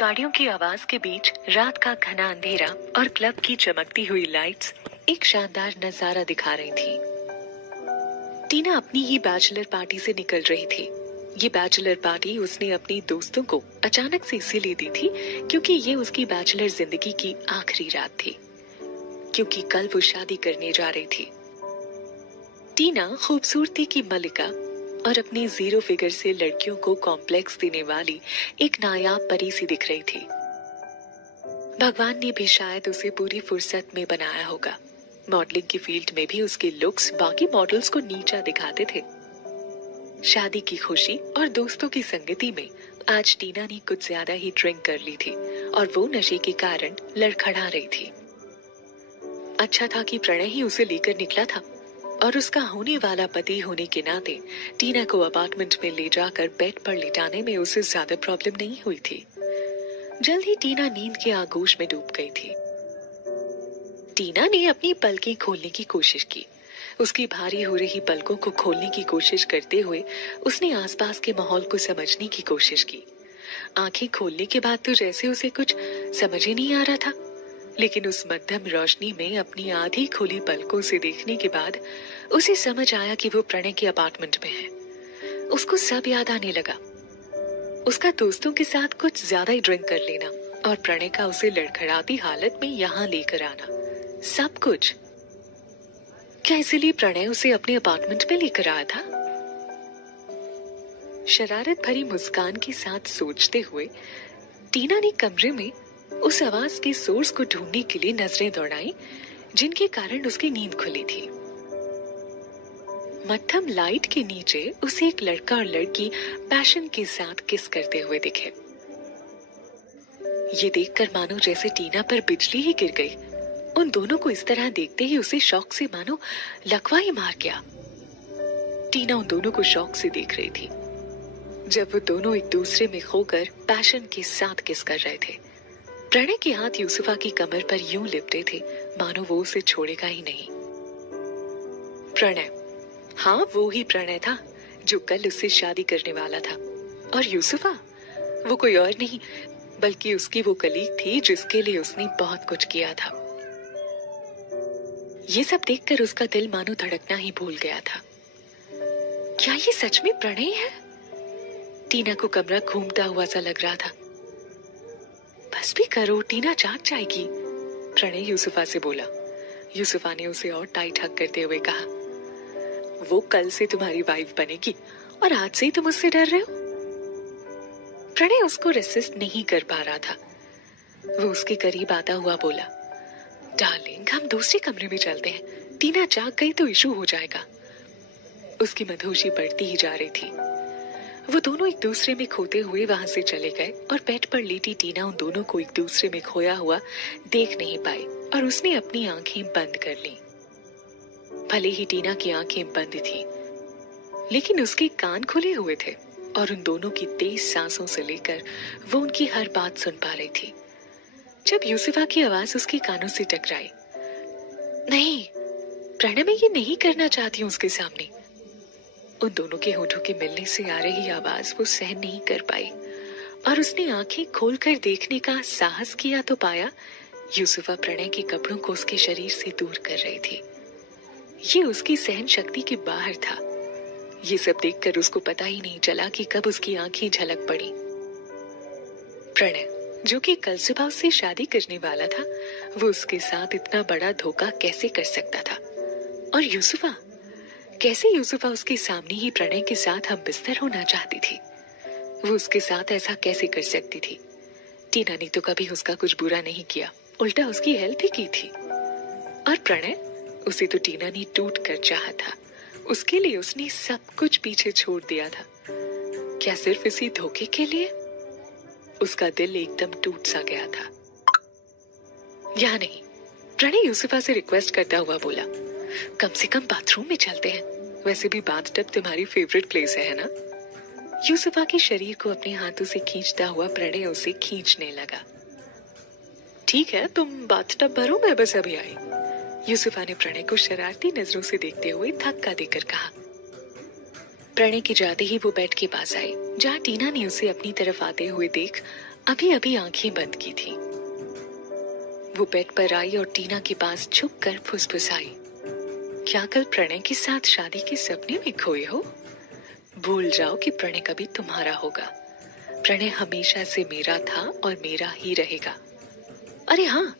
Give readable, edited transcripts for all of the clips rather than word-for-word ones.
गाड़ियों की आवाज के बीच रात का घना अंधेरा और क्लब की चमकती हुई लाइट्स एक शानदार नजारा दिखा रही थी। टीना अपनी ही बैचलर पार्टी से निकल रही थी। ये बैचलर पार्टी उसने अपनी दोस्तों को अचानक से इसीलिए दी थी क्योंकि ये उसकी बैचलर जिंदगी की आखिरी रात थी, क्योंकि कल वो शादी करने जा रही थी। टीना खूबसूरती की मलिका और अपनी जीरो फिगर से लड़कियों को कॉम्प्लेक्स देने वाली एक नायाब परी सी दिख रही थी। भगवान ने भी शायद उसे पूरी फुर्सत में बनाया होगा। मॉडलिंग की फील्ड में भी उसके लुक्स बाकी मॉडल्स को नीचा दिखाते थे। शादी की खुशी और दोस्तों की संगति में आज टीना ने कुछ ज्यादा ही ड्रिंक कर ली थी और वो नशे के कारण लड़खड़ा रही थी। अच्छा था कि प्रणय ही उसे लेकर निकला था और उसका होने वाला पति होने के नाते टीना को अपार्टमेंट में ले जाकर बेड पर लिटाने में उसे ज्यादा प्रॉब्लम नहीं हुई थी। जल्द ही टीना नींद के आगोश में डूब गई थी। टीना ने अपनी पलकें खोलने की कोशिश की। उसकी भारी हो रही पलकों को खोलने की कोशिश करते हुए उसने आसपास के माहौल को समझने की कोशिश की। आंखें खोलने के बाद तो जैसे उसे कुछ समझ ही नहीं आ रहा था, लेकिन उस मध्यम रोशनी में अपनी आधी खुली पलकों से देखने के बाद उसे समझ आया कि वो प्रणय के अपार्टमेंट में है। उसको सब याद आने लगा। उसका दोस्तों के साथ कुछ ज्यादा ही ड्रिंक कर लेना और प्रणय का उसे लड़खड़ाती हालत में यहाँ लेकर आना, सब कुछ। क्या इसीलिए प्रणय उसे अपने अपार्टमेंट में लेकर आया था? शरारत भरी मुस्कान के साथ सोचते हुए टीना ने कमरे में उस आवाज के सोर्स को ढूंढने के लिए नजरें दौड़ाई जिनके कारण उसकी नींद खुली थी। मध्यम लाइट के नीचे उसे एक लड़का और लड़की पैशन के साथ किस करते हुए दिखे। ये देखकर मानो जैसे टीना पर बिजली ही गिर गई। उन दोनों को इस तरह देखते ही उसे शौक से मानो लकवा ही मार गया। टीना उन दोनों को शौक से देख रही थी जब वो दोनों एक दूसरे में खोकर पैशन के साथ किस कर रहे थे। प्रणय के हाथ यूसुफा की कमर पर यूं लिपटे थे मानो वो उसे छोड़ेगा ही नहीं। प्रणय, हाँ वो ही प्रणय था जो कल उससे शादी करने वाला था। और यूसुफा, वो कोई और नहीं बल्कि उसकी वो कलीग थी जिसके लिए उसने बहुत कुछ किया था। ये सब देखकर उसका दिल मानो धड़कना ही भूल गया था। क्या ये सच में प्रणय है? टीना को कमरा घूमता हुआ सा लग रहा था। बस भी करो, टीना जाग जाएगी, प्रणय यूसुफा से बोला। यूसुफा ने उसे और टाइट हग करते हुए कहा, वो कल से तुम्हारी वाइफ बनेगी और आज से ही तुम उससे डर रहे हो। प्रणय उसको रेसिस्ट नहीं कर पा रहा था। वो उसके करीब आता हुआ बोला, डार्लिंग हम दूसरे कमरे में चलते हैं, टीना जाग गई तो इशू हो जाएगा। उसकी मधोशी बढ़ती ही जा रही थी। वो दोनों एक दूसरे में खोते हुए वहां से चले गए और बेड पर लेटी टीना उन दोनों को एक दूसरे में खोया हुआ देख नहीं पाई और उसने अपनी आंखें बंद कर ली। भले ही टीना की आंखें बंद थी, लेकिन उसके कान खुले हुए थे और उन दोनों की तेज सांसों से लेकर वो उनकी हर बात सुन पा रही थी। जब यूसुफा की आवाज उसके कानों से टकराई, नहीं प्रणय, मैं ये नहीं करना चाहती हूँ उसके सामने। उन दोनों के होठों के मिलने से आ रही आवाज वो सहन नहीं कर पाई और उसने आंखें खोलकर देखने का साहस किया तो पाया यूसुफा प्रणय के कपड़ों को उसके शरीर से दूर कर रही थी। ये उसकी सहन शक्ति के बाहर था। ये सब देखकर उसको पता ही नहीं चला कि कब उसकी आंखें झलक पड़ी। प्रणय, जो कि कल सुबह उससे शादी करने वाला था, वो उसके साथ इतना बड़ा धोखा कैसे कर सकता था? और यूसुफा, कैसे यूसुफा उसके सामने ही प्रणय के साथ हम बिस्तर होना चाहती थी? वो उसके साथ ऐसा कैसे कर सकती थी? टीना ने तो कभी उसका कुछ बुरा नहीं किया, उल्टा उसकी हेल्प ही की थी। और प्रणय, उसे तो टीना ने टूट कर चाहा था। उसके लिए उसने सब कुछ पीछे छोड़ दिया था। क्या सिर्फ इसी धोखे के लिए? उसका दिल एकदम टूट सा गया था। यहाँ नहीं, प्रणय यूसुफा से रिक्वेस्ट करता हुआ बोला, कम से कम बाथरूम में चलते हैं, वैसे भी बाथटब तुम्हारी फेवरेट प्लेस है ना? यूसुफा के शरीर को अपने हाथों से खींचता हुआ प्रणय उसे खींचने लगा। ठीक है, तुम बाथटब भरो, मैं बस अभी आई। यूसुफा ने प्रणय को शरारती नजरों से देखते हुए धक्का देकर कहा। प्रणय के जाते ही वो बेड के पास आई, जहाँ टीना ने उसे अपनी तरफ आते हुए देख अभी अभी आंखें बंद की थी। वो बेड पर आई और टीना के पास झुक कर फुसफुसाई, क्या कल प्रणय के साथ शादी के सपने में खोए हो? भूल जाओ कि प्रणय कभी तुम्हारा होगा। प्रणय हमेशा से मेरा था और मेरा ही रहेगा। अरे हाँ,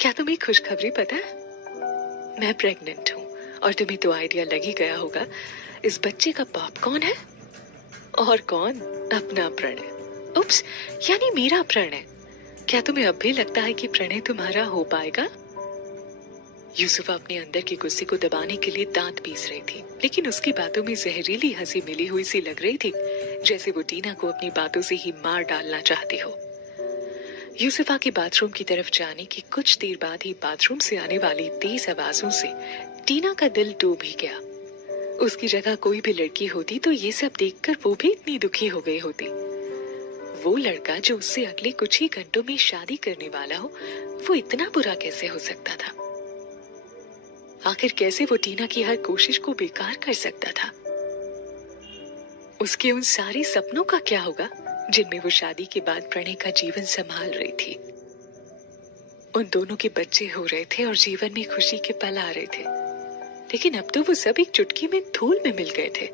क्या तुम्हें खुशखबरी पता है? मैं प्रेग्नेंट हूँ और तुम्हें तो आइडिया लग ही गया होगा इस बच्चे का बाप कौन है। और कौन? अपना प्रणय। उप्स, यानी मेरा प्रणय। क्या तुम्हें अब भी लगता है कि प्रणय तुम्हारा हो पाएगा? यूसुफ अपने अंदर के गुस्से को दबाने के लिए दांत पीस रही थी, लेकिन उसकी बातों में जहरीली हंसी मिली हुई सी लग रही थी, जैसे वो टीना को अपनी बातों से ही मार डालना चाहती हो। यूसुफा के बाथरूम की तरफ जाने के कुछ देर बाद ही बाथरूम से आने वाली तेज आवाजों से टीना का दिल डूब ही गया। उसकी जगह कोई भी लड़की होती तो ये सब देखकर वो भी इतनी दुखी हो गई होती। वो लड़का जो उससे अगले कुछ ही घंटों में शादी करने वाला हो, वो इतना बुरा कैसे हो सकता था? आखिर कैसे वो टीना की हर कोशिश को बेकार कर सकता था? उसके उन सारे सपनों का क्या होगा जिनमें वो शादी के बाद प्रणय का जीवन संभाल रही थी? उन दोनों के बच्चे हो रहे थे और जीवन में खुशी के पल आ रहे थे, लेकिन अब तो वो सब एक चुटकी में धूल में मिल गए थे।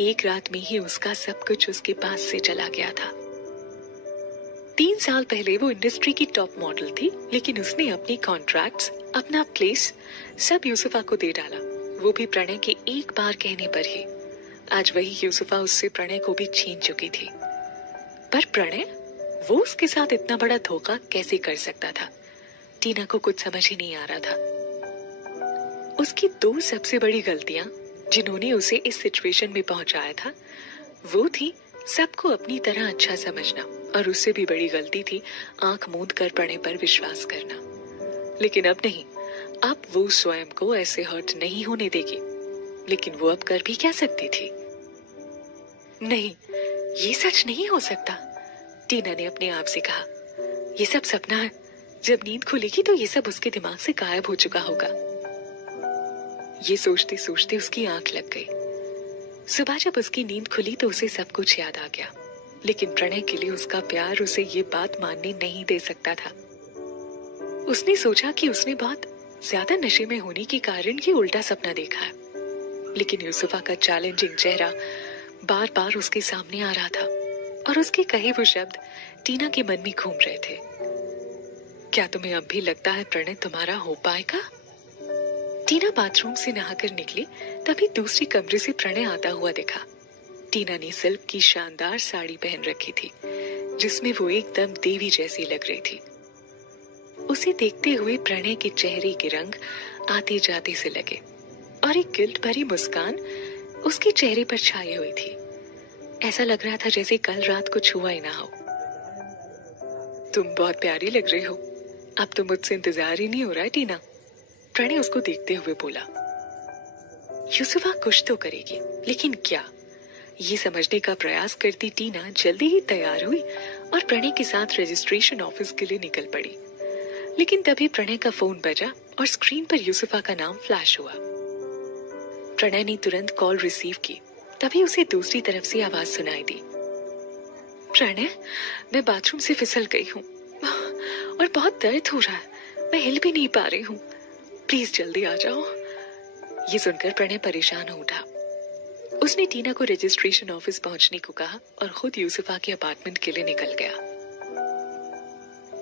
एक रात में ही उसका सब कुछ उसके पास से चला गया था। 3 साल पहले वो इंडस्ट्री की टॉप मॉडल थी, लेकिन उसने अपने कॉन्ट्रैक्ट्स, अपना प्लेस सब यूसुफा को दे डाला, वो भी प्रणय के एक बार कहने पर ही। आज वही यूसुफा उससे प्रणय को भी छीन चुकी थी। पर प्रणय, वो उसके साथ इतना बड़ा धोखा कैसे कर सकता था? टीना को कुछ समझ ही नहीं आ रहा था। उसकी 2 सबसे बड़ी गलतियां जिन्होंने उसे इस सिचुएशन में पहुंचाया था, वो थी सबको अपनी तरह अच्छा समझना, और उससे भी बड़ी गलती थी आंख मूंद कर प्रणय पर विश्वास करना। लेकिन अब नहीं, अब वो स्वयं को ऐसे हर्ट नहीं होने देगी। लेकिन वो अब कर भी क्या सकती थी? नहीं, ये सच नहीं हो सकता, टीना ने अपने आप से कहा। ये सब सपना है। जब नींद खुलेगी तो ये सब उसके दिमाग से गायब हो चुका होगा। ये सोचते सोचते उसकी आंख लग गई। सुबह जब उसकी नींद खुली तो उसे सब कुछ याद आ गया, लेकिन प्रणय के लिए उसका प्यार उसे ये बात मानने नहीं दे सकता था। उसने सोचा कि उसने बहुत ज्यादा नशे में होने के कारण ये उल्टा सपना देखा है, लेकिन यूसुफा का चैलेंजिंग चेहरा बार बार उसके सामने आ रहा था और उसके कहे वो शब्द टीना के मन में घूम रहे थे। क्या तुम्हें अब भी लगता है प्रणय तुम्हारा हो पाएगा? टीना बाथरूम से नहाकर निकली, तभी दूसरी कमरे से प्रणय आता हुआ दिखा। टीना ने सिल्क की शानदार साड़ी पहन रखी थी, जिसमें वो एकदम देवी जैसी लग रही थी। उसे देखते हुए प्रणय के चेहरे के रंग आते जाते से लगे और एक गिल्ट भरी मुस्कान उसके चेहरे पर छाई हुई थी। ऐसा लग रहा था जैसे कल रात कुछ हुआ ही ना हो। तुम बहुत प्यारी लग रही हो। अब तो मुझसे इंतजार ही नहीं हो रहा है टीना, प्रणय उसको देखते हुए बोला। यूसुफा कुछ तो करेगी, लेकिन क्या? ये समझने का प्रयास करती टीना जल्दी ही तैयार हुई और प्रणय के साथ रजिस्ट्रेशन ऑफिस के लिए निकल पड़ी। लेकिन तभी प्रणय का फोन बजा और स्क्रीन पर यूसुफा का नाम फ्लैश हुआ। प्रणय ने तुरंत कॉल रिसीव की, तभी उसे दूसरी तरफ से आवाज सुनाई दी। प्रणय, मैं बाथरूम से फिसल गई हूँ और बहुत दर्द हो रहा है, मैं हिल भी नहीं पा रही हूँ, प्लीज जल्दी आ जाओ। ये सुनकर प्रणय परेशान हो उठा। उसने टीना को रजिस्ट्रेशन ऑफिस पहुंचने को कहा और खुद यूसुफा के अपार्टमेंट के लिए निकल गया।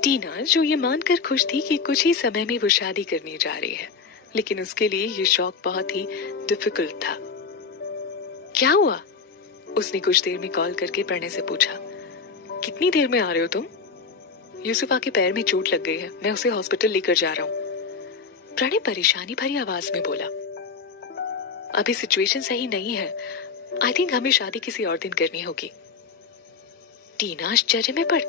टीना, जो ये मानकर खुश थी कि कुछ ही समय में वो शादी करने जा रही है, लेकिन उसके लिए ये शौक बहुत ही डिफिकल्ट था। क्या हुआ? उसने कुछ देर में कॉल करके प्रणय से पूछा। कितनी देर में आ रहे हो तुम? यूसुफा के पैर में चोट लग गई है, मैं उसे हॉस्पिटल लेकर जा रहा हूँ, प्रणय परेशानी भरी आवाज में बोला। अभी सिचुएशन सही नहीं है, आई थिंक हमें शादी किसी और दिन करनी होगी। टीना आश्चर्य में पड़